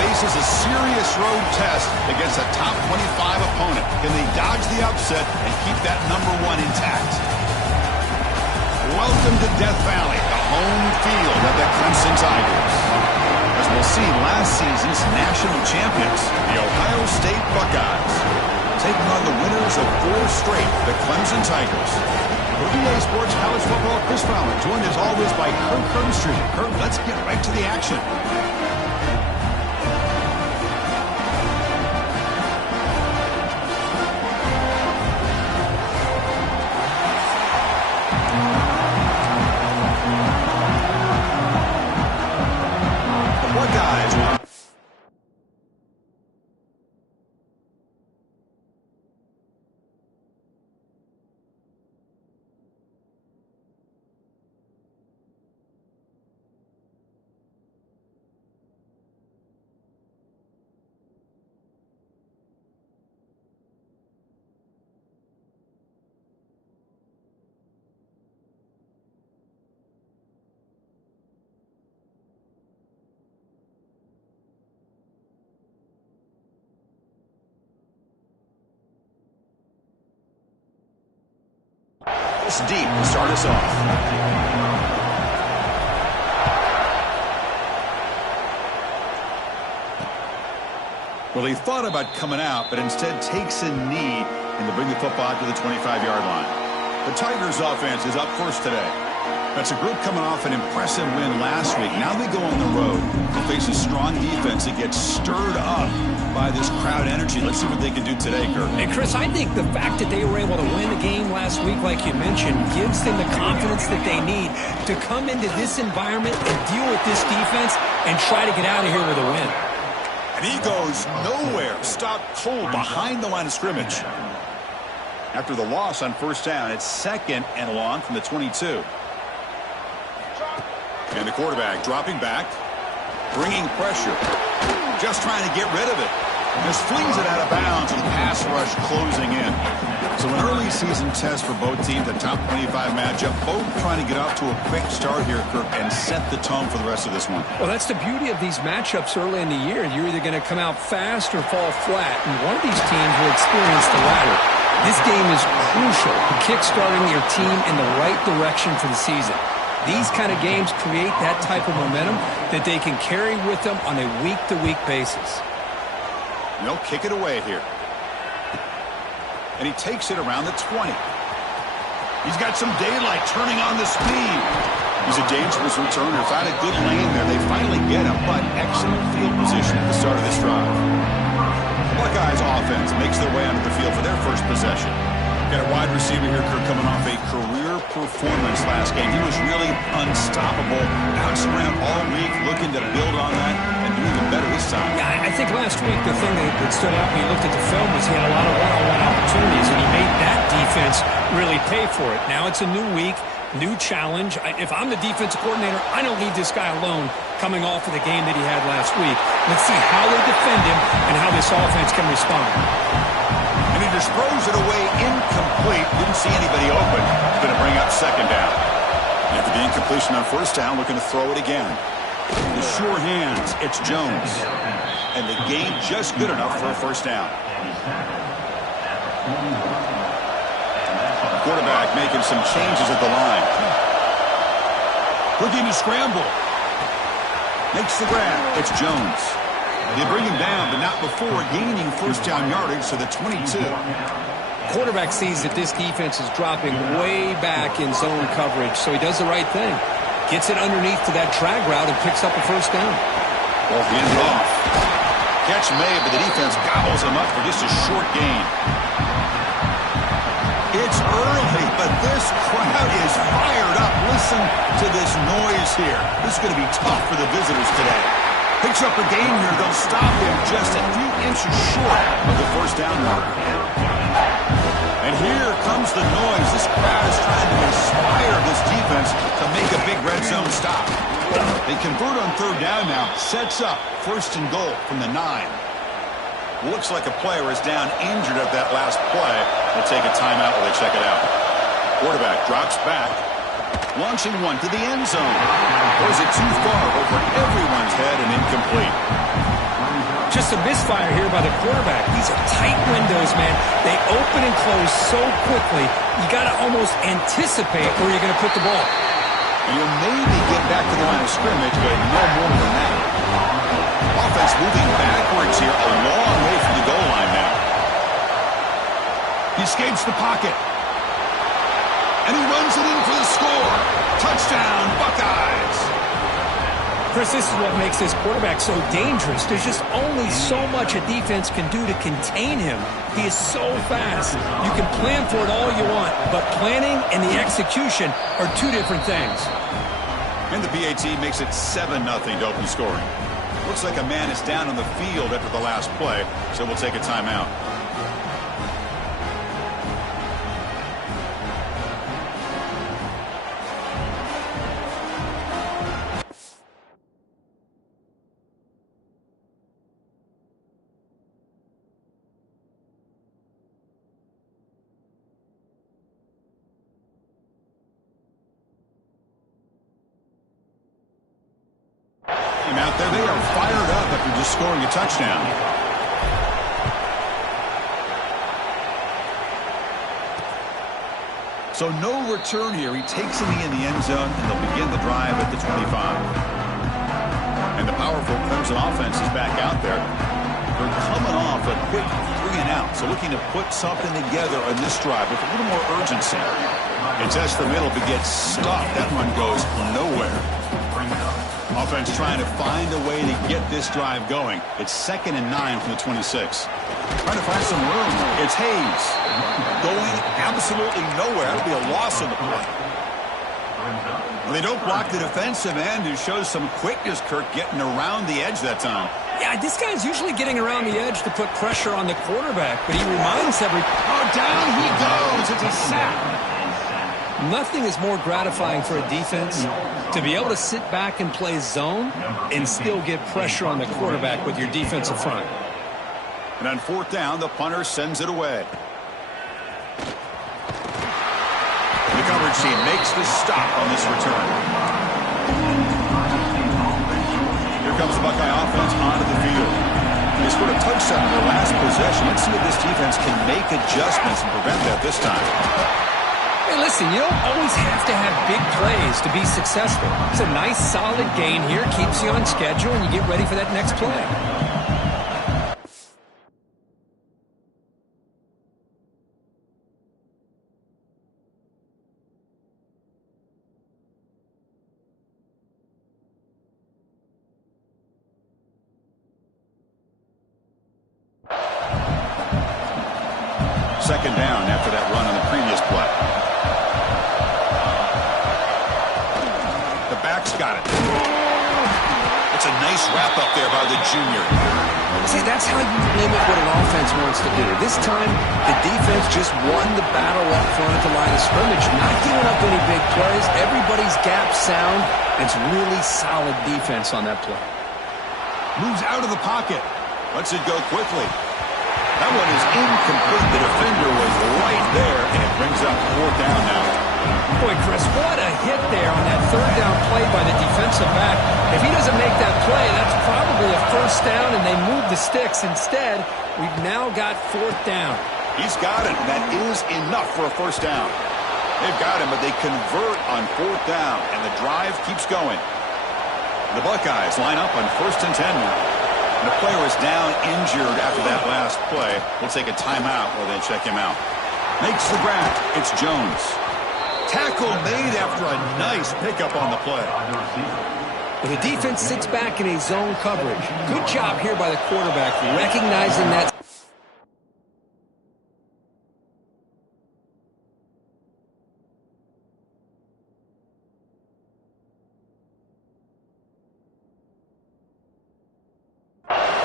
faces a serious road test against a top 25 opponent. Can they dodge the upset and keep that #1 intact? Welcome to Death Valley, the home field of the Clemson Tigers. As we'll see, last season's national champions, the Ohio State Buckeyes, taking on the winners of 4 straight, the Clemson Tigers. For EA Sports College Football, Chris Fowler, joined as always by Kurt Kernstreet. Kurt, let's get right to the action. It's deep to start us off. Well, he thought about coming out, but instead takes a knee and to bring the football to the 25-yard line. The Tigers offense is up first today. That's a group coming off an impressive win last week. Now they go on the road to face a strong defense that gets stirred up by this crowd energy. Let's see what they can do today, Kurt. And Chris, I think the fact that they were able to win the game last week, like you mentioned, gives them the confidence that they need to come into this environment and deal with this defense and try to get out of here with a win. And he goes nowhere. Stopped cold behind the line of scrimmage. After the loss on first down, it's 2nd and long from the 22. And the quarterback dropping back, bringing pressure, just trying to get rid of it. Just flings it out of bounds with the pass rush closing in. So an early season test for both teams, a top 25 matchup, both trying to get off to a quick start here, Kirk, and set the tone for the rest of this one. Well, that's the beauty of these matchups early in the year. You're either going to come out fast or fall flat, and one of these teams will experience the latter. This game is crucial to kickstarting your team in the right direction for the season. These kind of games create that type of momentum that they can carry with them on a week-to-week basis. They'll kick it away here. And he takes it around the 20. He's got some daylight turning on the speed. He's a dangerous returner. Found a good lane there. They finally get him, but excellent field position at the start of this drive. The Buckeyes offense makes their way onto the field for their first possession. Got a wide receiver here, Kirk, coming off a career performance last game. He was really unstoppable. Bouncing around all week, looking to build on that and do even better this time. Yeah, I think last week the thing that stood out when you looked at the film was he had a lot of one-on-one opportunities, and he made that defense really pay for it. Now it's a new week, new challenge. If I'm the defensive coordinator, I don't need this guy alone coming off of the game that he had last week. Let's see how they defend him and how this offense can respond. And he just throws it away incomplete. Didn't see anybody open. Going to bring up 2nd down. After the incompletion on first down, looking to throw it again. The sure hands, it's Jones. And the gain just good enough for a first down. Quarterback making some changes at the line. Looking to scramble. Makes the grab. It's Jones. They bring him down, but not before gaining first down yardage to the 22. Quarterback sees that this defense is dropping way back in zone coverage, so he does the right thing. Gets it underneath to that drag route and picks up a first down. Well, hands off. Catch made, but the defense gobbles him up for just a short gain. It's early, but this crowd is fired up. Listen to this noise here. This is going to be tough for the visitors today. Picks up a gain here. They'll stop him just a few inches short of the first down mark. And here comes the noise. This crowd is trying to inspire this defense to make a big red zone stop. They convert on 3rd down now. Sets up 1st and goal from the 9. Looks like a player is down injured at that last play. They'll take a timeout while they check it out. Quarterback drops back. Launching one to the end zone. Or is it too far over everyone's head and incomplete? Just a misfire here by the quarterback. These are tight windows, man. They open and close so quickly, you got to almost anticipate where you're going to put the ball. You'll maybe get back to the line of scrimmage, but no more than that. Offense moving backwards here, a long way from the goal line now. He escapes the pocket. And he runs it in for the score. Touchdown, Buckeyes. Chris, this is what makes this quarterback so dangerous. There's just only so much a defense can do to contain him. He is so fast. You can plan for it all you want, but planning and the execution are two different things. And the PAT makes it 7-0 to open scoring. Looks like a man is down on the field after the last play, so we'll take a timeout. Out there, they are fired up after just scoring a touchdown. So no return here. He takes it in the end zone, and they'll begin the drive at the 25. And the powerful Clemson offense is back out there. They're coming off a quick 3-and-out, so looking to put something together on this drive with a little more urgency. It tests the middle, but gets stuffed. That run goes nowhere. Offense trying to find a way to get this drive going. It's 2nd and 9 from the 26. Trying to find some room. It's Hayes. Going absolutely nowhere. That'll be a loss on the play. They don't block the defensive end, who shows some quickness, Kirk, getting around the edge that time. Yeah, this guy's usually getting around the edge to put pressure on the quarterback, but he reminds Oh, down he goes. It's a sack. Nothing is more gratifying for a defense to be able to sit back and play zone and still get pressure on the quarterback with your defensive front. And on 4th down, the punter sends it away. The coverage team makes the stop on this return. Here comes the Buckeye offense onto the field. They scored a touchdown in their last possession. Let's see if this defense can make adjustments and prevent that this time. Hey, listen, you don't always have to have big plays to be successful. It's a nice, solid gain here. Keeps you on schedule, and you get ready for that next play. Second down after that run on the previous play. The back's got it. It's a nice wrap up there by the junior. See, that's how you limit what an offense wants to do. This time, the defense just won the battle up front at the line of scrimmage, not giving up any big plays. Everybody's gap sound. It's really solid defense on that play. Moves out of the pocket. Lets it go quickly. That one is incomplete. The defender was right there, and it brings up 4th down now. Boy, Chris, what a hit there on that 3rd down play by the defensive back. If he doesn't make that play, that's probably a 1st down, and they move the sticks. Instead, we've now got 4th down. He's got it, and that is enough for a 1st down. They've got him, but they convert on 4th down, and the drive keeps going. The Buckeyes line up on 1st and 10 now. The player is down injured after that last play. We'll take a timeout while they check him out. Makes the grab. It's Jones. Tackle made after a nice pickup on the play. Well, the defense sits back in a zone coverage. Good job here by the quarterback, recognizing that.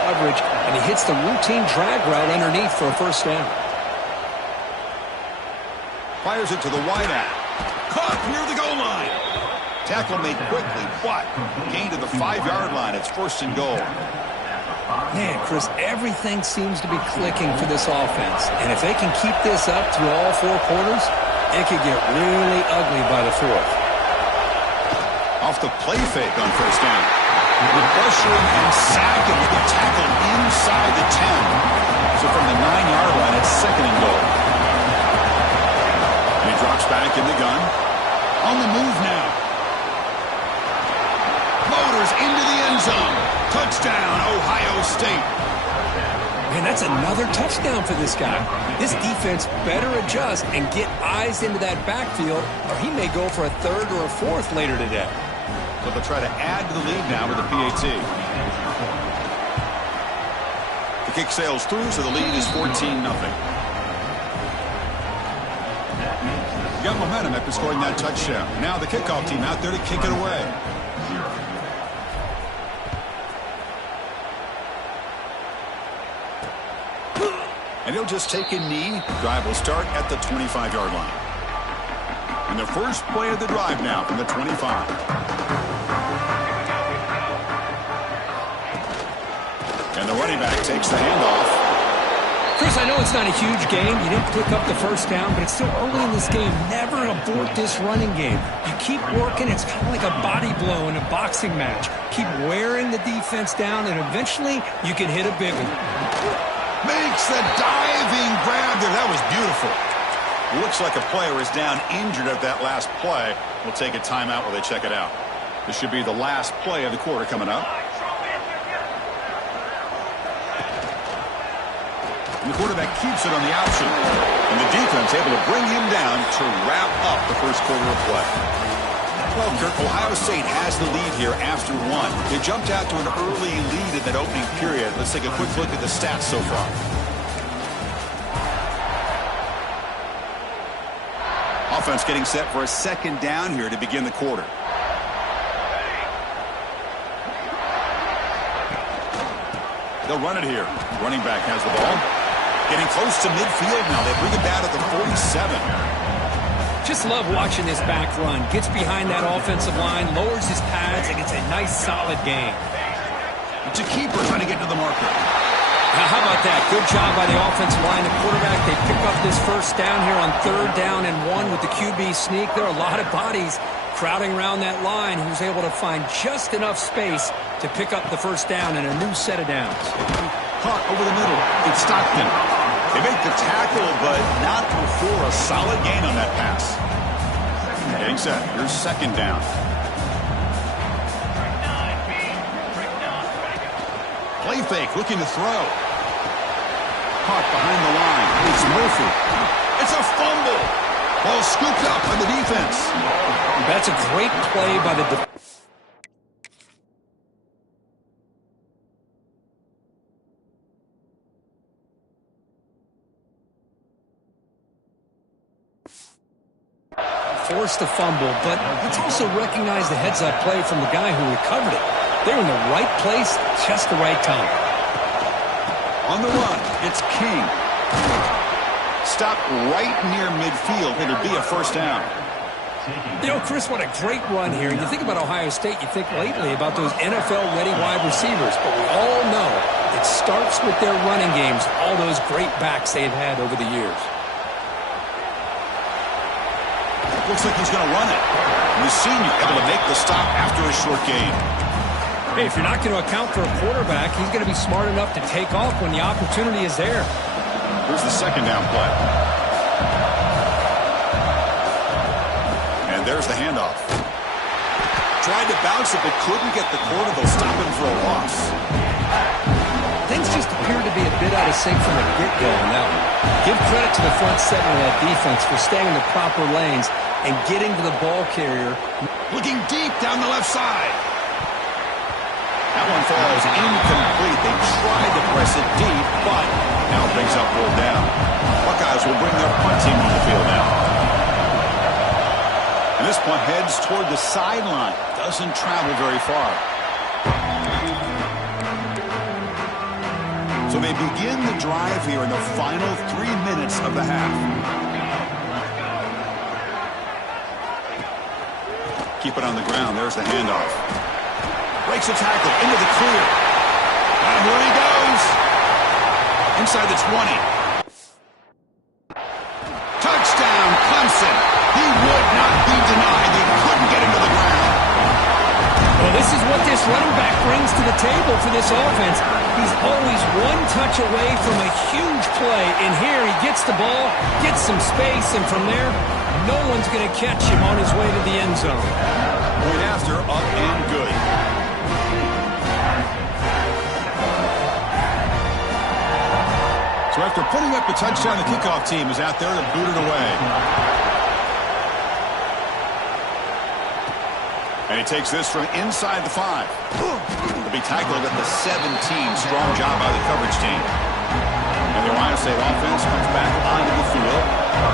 Coverage, and he hits the routine drag route underneath for a 1st down. Fires it to the wide out. Caught near the goal line. Tackle made quickly, but gain to the 5-yard line. It's 1st and goal. Man, Chris, everything seems to be clicking for this offense. And if they can keep this up through all 4 quarters, it could get really ugly by the 4th. Off the play fake on 1st down. Pressuring and sacking. They get tackled inside State. Man, that's another touchdown for this guy. This defense better adjust and get eyes into that backfield, or he may go for a third or a fourth later today. So they'll try to add to the lead now with the PAT. The kick sails through, so the lead is 14-0. You got momentum after scoring that touchdown. Now the kickoff team out there to kick it away. And he'll just take a knee. Drive will start at the 25-yard line. And the first play of the drive now from the 25. And the running back takes the handoff. Chris, I know it's not a huge game. You didn't pick up the first down, but it's still early in this game. Never abort this running game. You keep working. It's kind of like a body blow in a boxing match. Keep wearing the defense down, and eventually you can hit a big one. Makes the diving grab there. That was beautiful. Looks like a player is down injured at that last play. We'll take a timeout while they check it out. This should be the last play of the quarter coming up. And the quarterback keeps it on the option. And the defense able to bring him down to wrap up the first quarter of play. Well, Kirk, Ohio State has the lead here after one. They jumped out to an early lead in that opening period. Let's take a quick look at the stats so far. Offense getting set for a second down here to begin the quarter. They'll run it here. Running back has the ball. Getting close to midfield now. They bring it down at the 47. Just love watching this back run. Gets behind that offensive line, lowers his pads, and it's a nice, solid game. It's a keeper trying to get to the marker. Now, how about that? Good job by the offensive line. The quarterback, they pick up this first down here on 3rd down and 1 with the QB sneak. There are a lot of bodies crowding around that line. He was able to find just enough space to pick up the first down and a new set of downs. Caught over the middle. It's Stockton. They make the tackle, but not before a solid gain on that pass. Getting set. Here's second down. Play fake, looking to throw. Caught behind the line. It's Murphy. It's a fumble. Ball scooped up by the defense. That's a great play by the defense. Forced the fumble, but let's also recognize the heads-up play from the guy who recovered it. They're in the right place, just the right time. On the run, it's King. Stopped right near midfield. It'll be a first down. You know, Chris, what a great run here. You think about Ohio State, you think lately about those NFL-ready wide receivers, but we all know it starts with their running games, all those great backs they've had over the years. Looks like he's going to run it. And the senior able to make the stop after a short gain. Hey, if you're not going to account for a quarterback, he's going to be smart enough to take off when the opportunity is there. Here's the second down play. And there's the handoff. Tried to bounce it, but couldn't get the corner. They'll stop him for a loss. Things just appear to be a bit out of sync from the get-go on that one. Give credit to the front seven of that defense for staying in the proper lanes and getting to the ball carrier. Looking deep down the left side. That one falls incomplete. They tried to press it deep, but now it brings up full down. Buckeyes will bring their punt team on the field now. And this punt heads toward the sideline. Doesn't travel very far. So they begin the drive here in the final 3 minutes of the half. Keep it on the ground. There's the handoff. Breaks a tackle into the clear. And here he goes. Inside the 20. Touchdown, Clemson. He would not be denied. They couldn't get him to the ground. Well, this is what this running back brings to the table for this offense. He's always one touch away from a huge play. And here he gets the ball, gets some space, and from there, no one's going to catch him on his way to the end zone. Point after, up and good. So after putting up the touchdown, the kickoff team is out there to boot it away. And he takes this from inside the 5. He'll be tackled at the 17. Strong job by the coverage team. And the Ohio State offense comes back onto the field.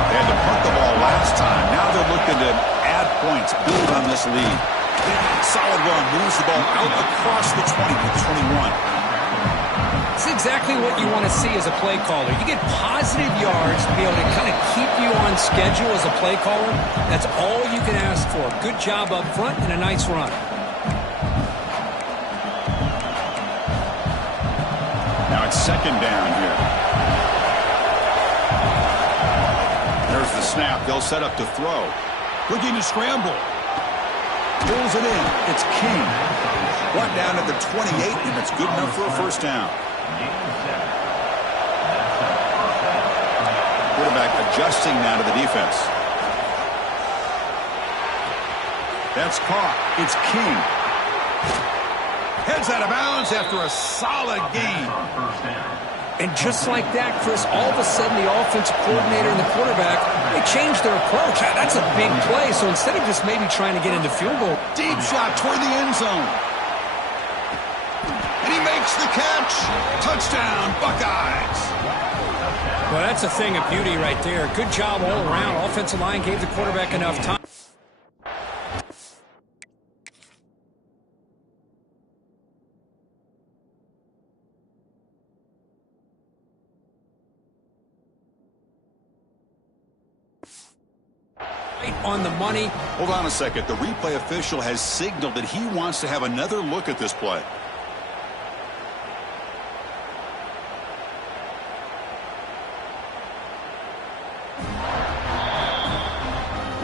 They had to punt the ball last time. Now they're looking to add points, build on this lead. Solid run, moves the ball out across the 20 with 21. It's exactly what you want to see as a play caller. You get positive yards to be able to kind of keep you on schedule as a play caller. That's all you can ask for. Good job up front and a nice run. Now it's second down here. There's the snap. They'll set up to throw. Looking to scramble. Pulls it in. It's King. Brought down at the 28, and it's good enough for a first down. Quarterback adjusting now to the defense. That's caught. It's King. Heads out of bounds after a solid gain. And just like that, Chris, all of a sudden the offensive coordinator and the quarterback, they changed their approach. That's a big play. So instead of just maybe trying to get into field goal. Deep shot toward the end zone. And he makes the catch. Touchdown, Buckeyes. Well, that's a thing of beauty right there. Good job all around. Offensive line gave the quarterback enough time. On the money. Hold on a second. The replay official has signaled that he wants to have another look at this play.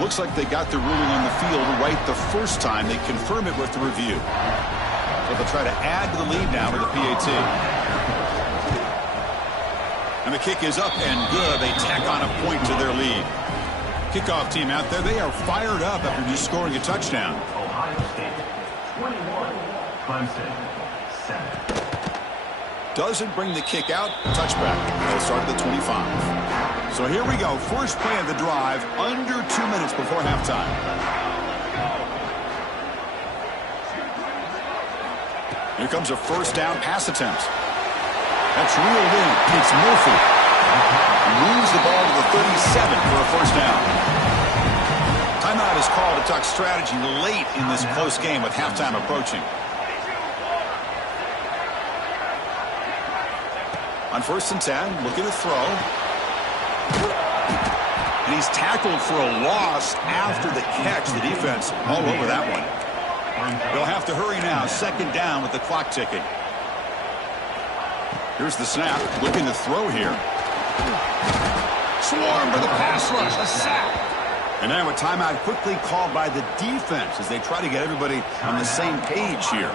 Looks like they got the ruling on the field right the first time. They confirm it with the review. So they'll try to add to the lead now with the PAT. And the kick is up and good. They tack on a point to their lead. Kickoff team out there, they are fired up after just scoring a touchdown. Ohio State 21, Clemson 7. Doesn't bring the kick out. Touchback. They'll start at the 25. So here we go. First play of the drive, under 2 minutes before halftime. Here comes a first down pass attempt. That's reeled in. It's Murphy. Moves the ball to the 37 for a first down. Timeout is called to talk strategy late in this close game with halftime approaching. On 1st and 10, looking to throw. And he's tackled for a loss after the catch. The defense all over that one. They'll have to hurry now. Second down with the clock ticking. Here's the snap. Looking to throw here. Swarm for the pass rush. A sack. And now a timeout quickly called by the defense as they try to get everybody on the same page here.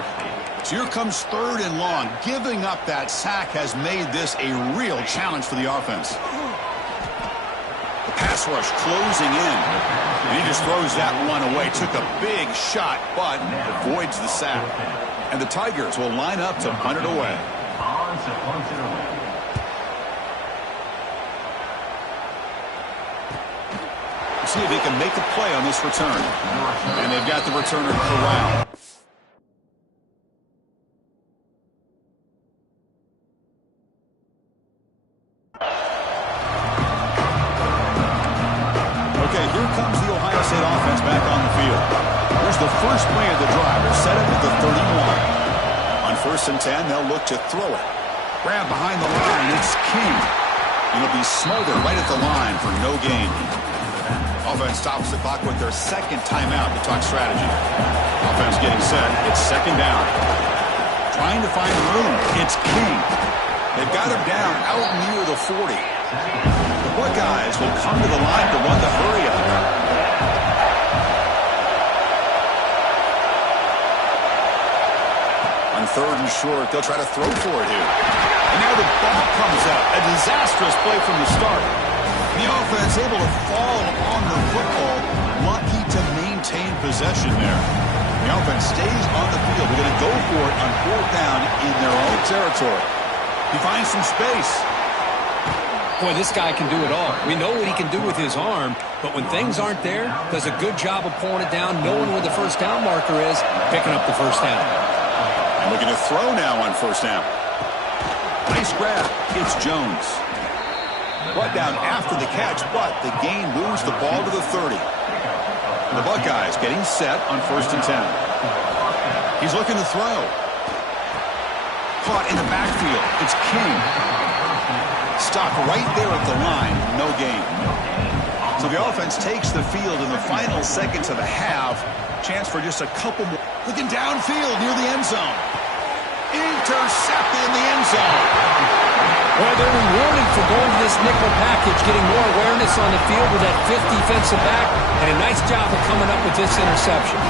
So here comes 3rd and long. Giving up that sack has made this a real challenge for the offense. The pass rush closing in. And he just throws that one away. Took a big shot, but avoids the sack. And the Tigers will line up to punt it away. See if he can make a play on this return. And they've got the returner corralled. Okay, here comes the Ohio State offense back on the field. Here's the first play of the drive. They're set up at the 31. On 1st and 10, they'll look to throw it. Grab behind the line. It's King. It'll be smothered right at the line for no gain. Offense stops the clock with their second timeout to talk strategy. Offense getting set. It's second down. Trying to find room. It's King. They've got him down out near the 40. The Buckeyes will come to the line to run the hurry up. On 3rd and short, they'll try to throw for it here. And now the ball comes out. A disastrous play from the start. The offense able to fall on the football. Lucky to maintain possession there. The offense stays on the field. They're going to go for it on 4th down in their own territory. He finds some space. Boy, this guy can do it all. We know what he can do with his arm, but when things aren't there, does a good job of pulling it down, knowing where the first down marker is, picking up the first down. And looking to throw now on first down. Nice grab. It's Jones. Brought down after the catch, but the gain moves the ball to the 30. The Buckeyes getting set on 1st and 10. He's looking to throw. Caught in the backfield. It's King. Stopped right there at the line. No gain. So the offense takes the field in the final seconds of the half. Chance for just a couple more. Looking downfield near the end zone. Intercepted in the end zone. Well, they're rewarded for going to this nickel package, getting more awareness on the field with that 5th defensive back, and a nice job of coming up with this interception.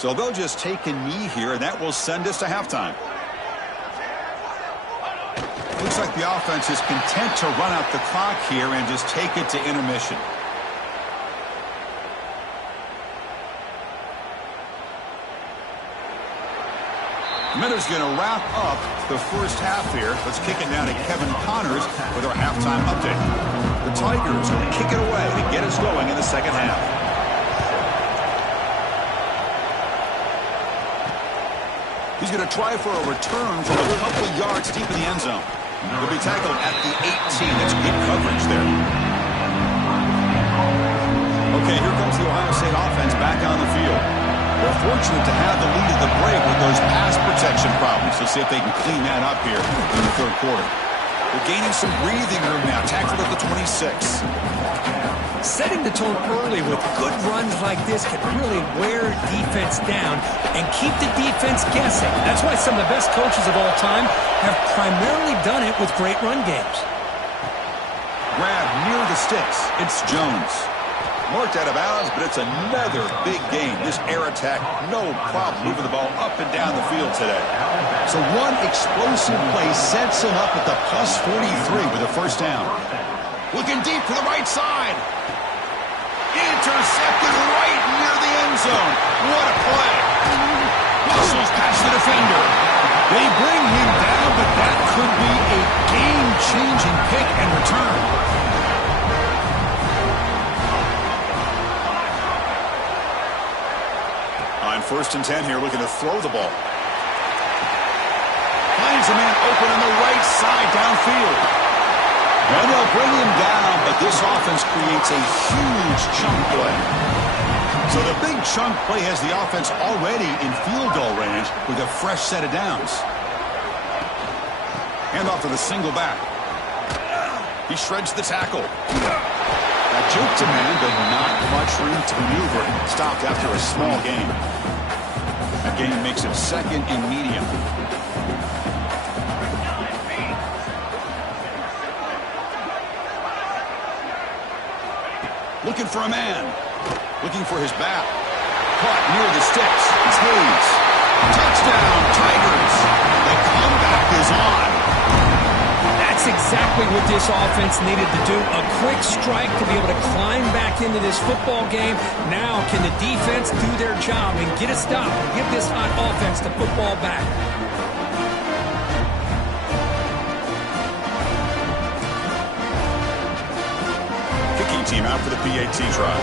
So they'll just take a knee here, and that will send us to halftime. Looks like the offense is content to run out the clock here and just take it to intermission. Miller's going to wrap up the first half here. Let's kick it down to Kevin Connors with our halftime update. The Tigers will kick it away to get us going in the second half. He's going to try for a return from a couple of yards deep in the end zone. He'll be tackled at the 18. That's good coverage there. Okay, here comes the Ohio State offense back on the field. They're fortunate to have the lead at the break with those pass protection problems. Let's see if they can clean that up here in the third quarter. They're gaining some breathing room now. Tackled at the 26. Setting the tone early with good runs like this can really wear defense down and keep the defense guessing. That's why some of the best coaches of all time have primarily done it with great run games. Grab near the sticks. It's Jones. Marked out of bounds, but it's another big game. This air attack, no problem moving the ball up and down the field today. So one explosive play sets him up at the plus 43 with a first down. Looking deep to the right side. Intercepted right near the end zone. What a play. Muscles past the defender. They bring him down, but that could be a game-changing pick and return. On 1st and 10 here, looking to throw the ball. Finds a man open on the right side downfield. And they'll bring him down, but this offense creates a huge chunk play. So the big chunk play has the offense already in field goal range with a fresh set of downs. Hand off to the single back. He shreds the tackle. That juked a man, but not much room to maneuver. Stopped after a small gain. That gain makes it 2nd and medium. Looking for a man. Looking for his back. Caught near the sticks. It's Hayes. Touchdown, Tigers. The comeback is on. That's exactly what this offense needed to do. A quick strike to be able to climb back into this football game. Now can the defense do their job and get a stop and give this hot offense the football back? Team out for the PAT try.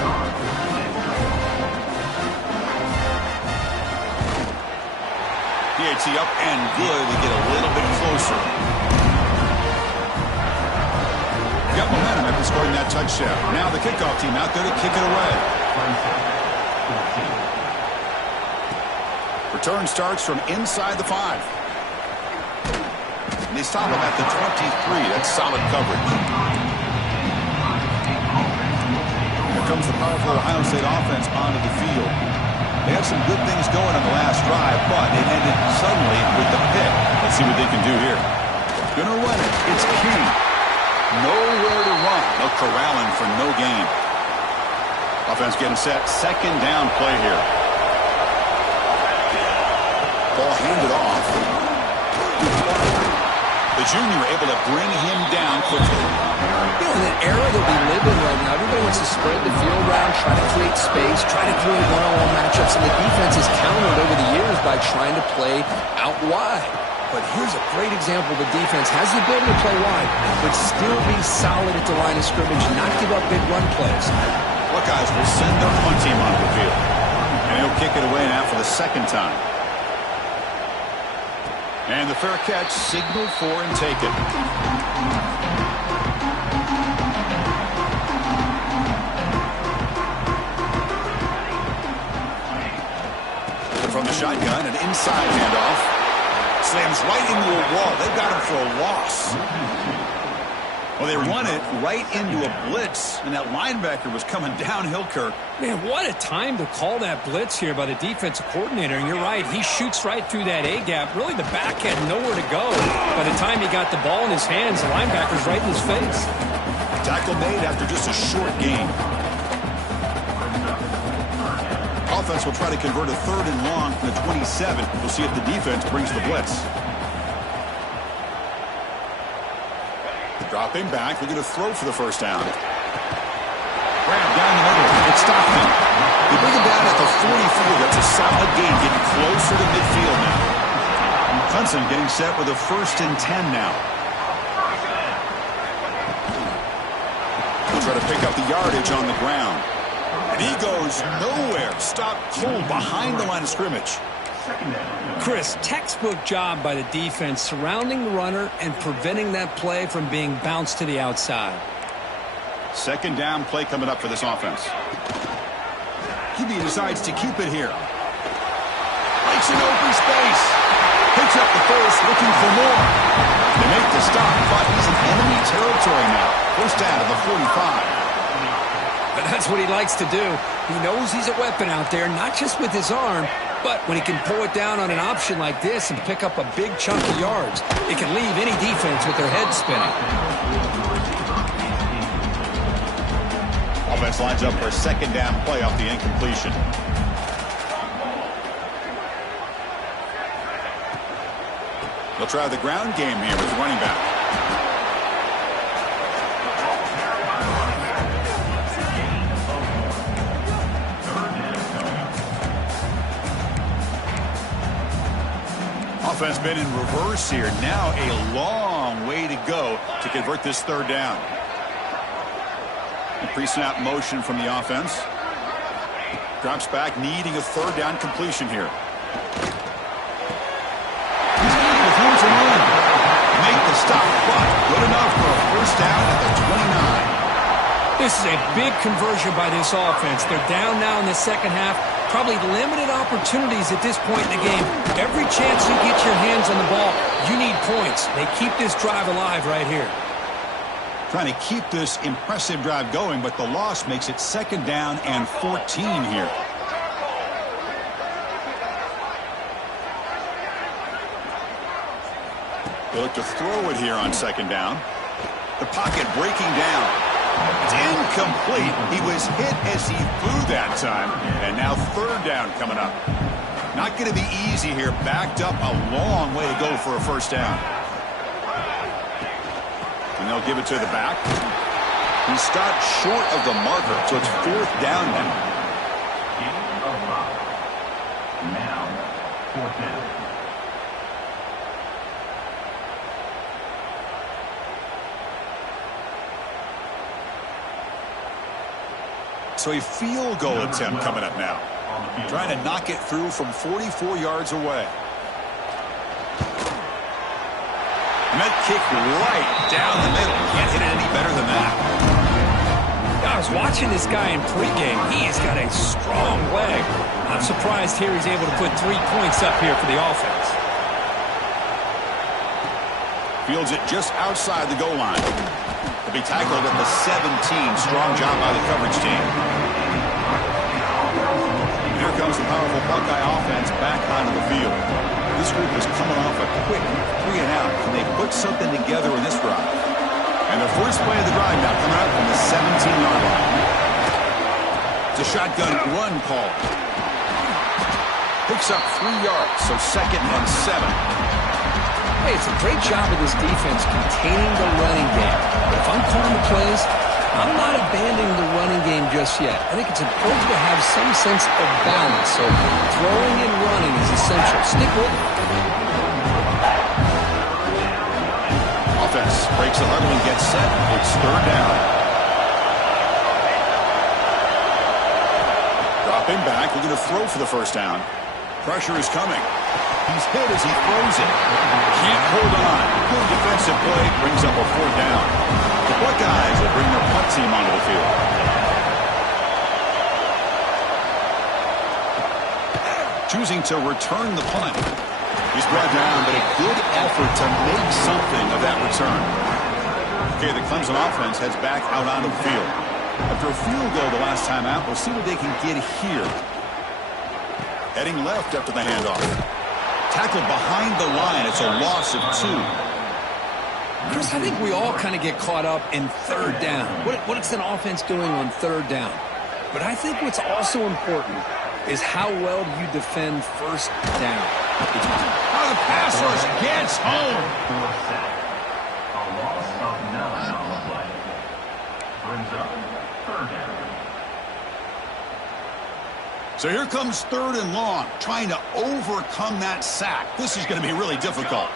PAT up and good. We get a little bit closer. Got momentum after scoring that touchdown. Now the kickoff team out there to kick it away. Return starts from inside the 5. And they stop him at the 23. That's solid coverage. Comes the powerful Ohio State offense onto the field. They had some good things going on the last drive, but it ended suddenly with the pick. Let's see what they can do here. Gonna run it. It's King. Nowhere to run. No corralling for no gain. Offense getting set. 2nd down play here. Ball handed off. The junior able to bring him down quickly. You know, in the era that we live in right now, everybody wants to spread the field around, try to create space, try to create one-on-one matchups, and the defense has countered over the years by trying to play out wide. But here's a great example. The defense has the ability to play wide, but still be solid at the line of scrimmage and not give up big run plays. Buckeyes will send their punt team onto the field. And he'll kick it away now for the second time. And the fair catch signaled for and taken. From the shotgun, an inside handoff. Slams right into a wall. They've got him for a loss. Well, they run it right into a blitz, and that linebacker was coming downhill, Kirk. Man, what a time to call that blitz here by the defensive coordinator. And you're right, he shoots right through that A-gap. Really, the back had nowhere to go. By the time he got the ball in his hands, the linebacker's right in his face. Tackle made after just a short gain. Offense will try to convert a 3rd and long from the 27. We'll see if the defense brings the blitz. Dropping back, looking to throw for the first down. Grab down the middle. It stopped him. They bring him down at the 44. That's a solid gain, getting closer to midfield now. Clemson getting set with a 1st and 10 now. He'll try to pick up the yardage on the ground. And he goes nowhere. Stopped cold behind the line of scrimmage. Chris, textbook job by the defense surrounding the runner and preventing that play from being bounced to the outside. Second down play coming up for this offense. QB decides to keep it here. Makes an open space. Picks up the first, looking for more. They make the stop, but he's in enemy territory now. First down at the 45. But that's what he likes to do. He knows he's a weapon out there, not just with his arm, but when he can pull it down on an option like this and pick up a big chunk of yards, it can leave any defense with their head spinning. Offense lines up for a second down play off the incompletion. They'll try the ground game here with the running back. Offense been in reverse here. Now a long way to go to convert this 3rd down. A pre-snap motion from the offense. Drops back, needing a 3rd down completion here. He's needing with room to run. Make the stop, but good enough for a first down at the 29. This is a big conversion by this offense. They're down now in the second half. Probably limited opportunities at this point in the game. Every chance you get your hands on the ball, you need points. They keep this drive alive right here. Trying to keep this impressive drive going, but the loss makes it 2nd down and 14 here. They look to throw it here on 2nd down. The pocket breaking down. It's incomplete. He was hit as he threw that time. And now 3rd down coming up. Not going to be easy here. Backed up a long way to go for a first down. And they'll give it to the back. He stopped short of the marker, so it's 4th down now. Now, 4th down. So a field goal attempt coming up now. Trying to knock it through from 44 yards away. And that kick right down the middle. Can't hit it any better than that. I was watching this guy in pregame. He has got a strong leg. I'm surprised here he's able to put 3 points up here for the offense. Fields it just outside the goal line. He'll be tackled at the 17. Strong job by the coverage team. Here comes the powerful Buckeye offense back onto the field. This group is coming off a quick 3 and out. Can they put something together in this drive? And the first play of the drive now coming out from the 17-yard line. It's a shotgun run call. Picks up 3 yards, so 2nd and 7. Hey, it's a great job of this defense containing the running game. But if I'm calling the plays, I'm not abandoning the running game just yet. I think it's important to have some sense of balance. So throwing and running is essential. Stick with it. Offense breaks the huddle and gets set. It's third down. Dropping back, looking to throw for the first down. Pressure is coming. He's hit as he throws it. Can't hold on. Good defensive play. Brings up a fourth down. The Buckeyes will bring their punt team onto the field. Choosing to return the punt. He's brought down, but a good effort to make something of that return. Okay, the Clemson offense heads back out onto the field. After a field goal the last time out, we'll see what they can get here. Heading left after the handoff. Tackled behind the line. It's a loss of 2. Chris, I think we all kind of get caught up in third down. What is an offense doing on third down? But I think what's also important is how well do you defend first down. How the pass rush gets home. A loss of 9 on the play. Brings up third down. So here comes third and long, trying to overcome that sack. This is going to be really difficult.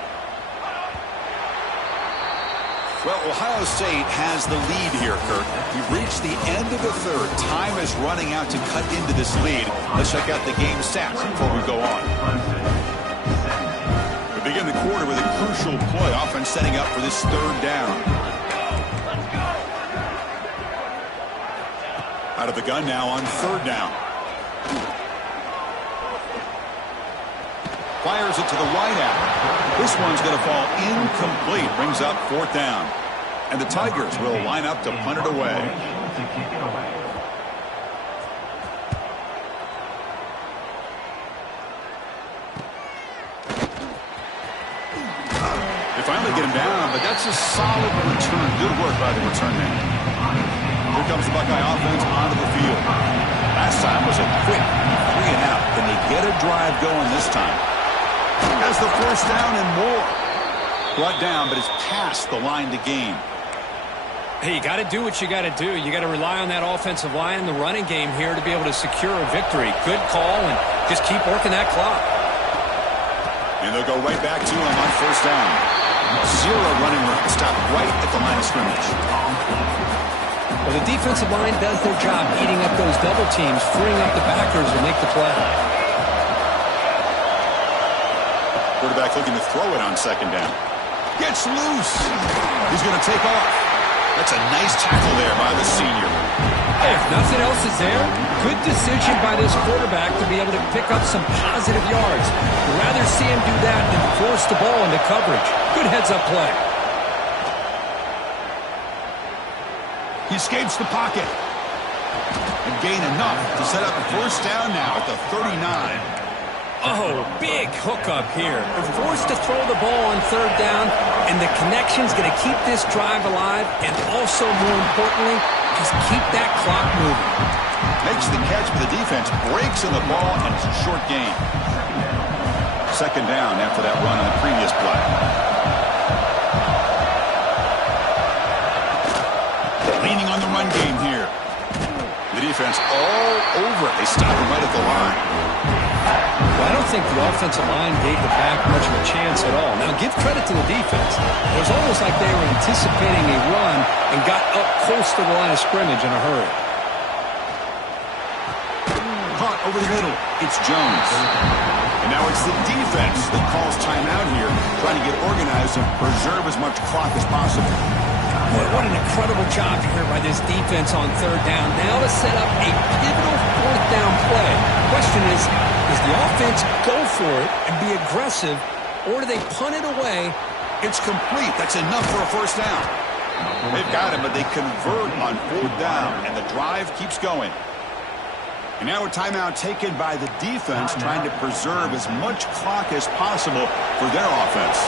Well, Ohio State has the lead here, Kurt. We've reached the end of the third. Time is running out to cut into this lead. Let's check out the game stats before we go on. We begin the quarter with a crucial play. Offense setting up for this third down. Out of the gun now on third down. Fires it to the wide out. This one's going to fall incomplete. Brings up fourth down. And the Tigers will line up to punt it away. They finally get him down, but that's a solid return. Good work by the return man. Here comes the Buckeye offense onto the field. Last time was a quick 3 and out. Can they get a drive going this time? Has the first down and more. Brought down, but it's past the line to gain. Hey, you got to do what you got to do. You got to rely on that offensive line, the running game here to be able to secure a victory. Good call, and just keep working that clock. And they'll go right back to him on first down. 0 running room. Stop right at the line of scrimmage. Well, the defensive line does their job eating up those double teams, freeing up the backers to make the play. Quarterback looking to throw it on second down. Gets loose. He's going to take off. That's a nice tackle there by the senior. Hey, if nothing else is there, good decision by this quarterback to be able to pick up some positive yards. I'd rather see him do that than force the ball into coverage. Good heads-up play. He escapes the pocket. And gain enough to set up a first down now at the 39. Oh, big hookup here. They're forced to throw the ball on third down, and the connection's going to keep this drive alive, and also, more importantly, just keep that clock moving. Makes the catch, but the defense breaks in the ball, and it's a short gain. Second down after that run on the previous play. Leaning on the run game here. The defense all over it. They stop him right at the line. Well, I don't think the offensive line gave the back much of a chance at all. Now, give credit to the defense. It was almost like they were anticipating a run and got up close to the line of scrimmage in a hurry. Caught over the middle. It's Jones. And now it's the defense that calls timeout here, trying to get organized and preserve as much clock as possible. Boy, what an incredible job here by this defense on third down. Now to set up a pivotal fourth down play. Question is, does the offense go for it and be aggressive, or do they punt it away? It's complete. That's enough for a first down. They've got him, but they convert on fourth down, and the drive keeps going. And now a timeout taken by the defense, trying to preserve as much clock as possible for their offense.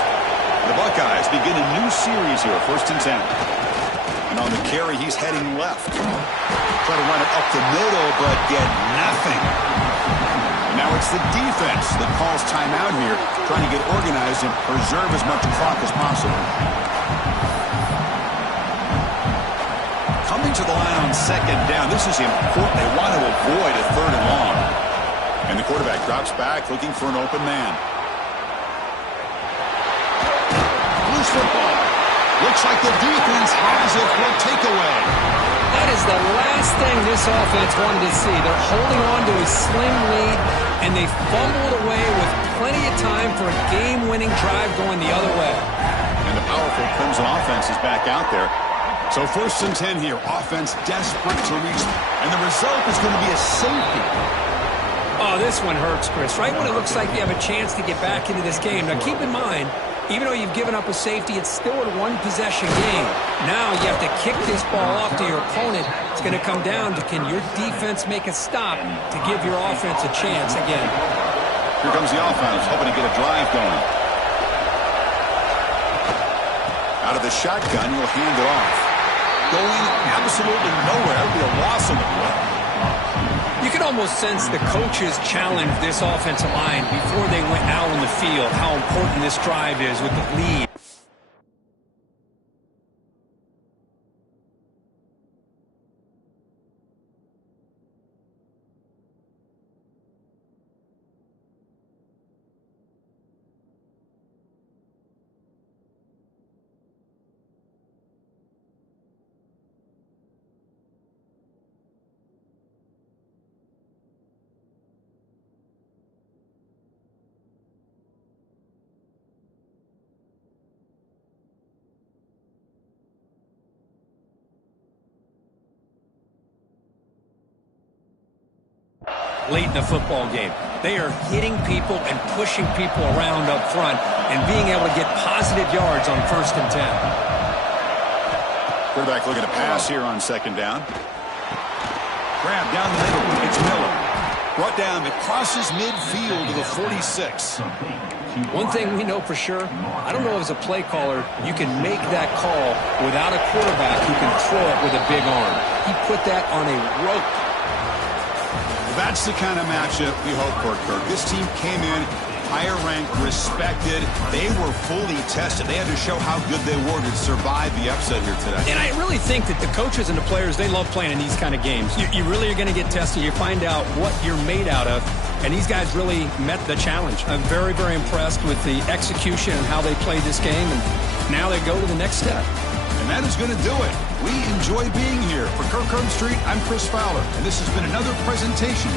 The Buckeyes begin a new series here, 1st and 10. And on the carry, he's heading left. Try to run it up the middle, but get nothing. Now it's the defense that calls timeout here, trying to get organized and preserve as much clock as possible. Coming to the line on second down, this is important. They want to avoid a third and long. And the quarterback drops back, looking for an open man. Loose football. Looks like the defense has it for a takeaway. That is the last thing this offense wanted to see. They're holding on to a slim lead, and they fumbled away with plenty of time for a game-winning drive going the other way. And the powerful Clemson offense is back out there. So 1st and 10 here. Offense desperate to reach. And the result is going to be a safety. Oh, this one hurts, Chris. Right when it looks like you have a chance to get back into this game. Now, keep in mind, even though you've given up a safety, it's still a one-possession game. Now you have to kick this ball off to your opponent. It's going to come down to, can your defense make a stop to give your offense a chance again? Here comes the offense, hoping to get a drive going. Out of the shotgun, he'll hand it off. Going absolutely nowhere. That would be a loss on the play. You can almost sense the coaches challenged this offensive line before they went out on the field, how important this drive is with the lead. Late in the football game, they are hitting people and pushing people around up front and being able to get positive yards on 1st and 10. Quarterback looking to pass here on 2nd down. Grab down the middle. It's Miller. Brought down. It crosses midfield to the 46. One thing we know for sure, I don't know as a play caller, you can make that call without a quarterback who can throw it with a big arm. He put that on a rope. That's the kind of matchup we hope for, Kirk. This team came in higher ranked, respected. They were fully tested. They had to show how good they were to survive the upset here today. And I really think that the coaches and the players, they love playing in these kind of games. You really are going to get tested. You find out what you're made out of. And these guys really met the challenge. I'm very, very impressed with the execution and how they played this game. And now they go to the next step. And that is going to do it. We enjoy being here. For Kirk Street, I'm Chris Fowler, and this has been another presentation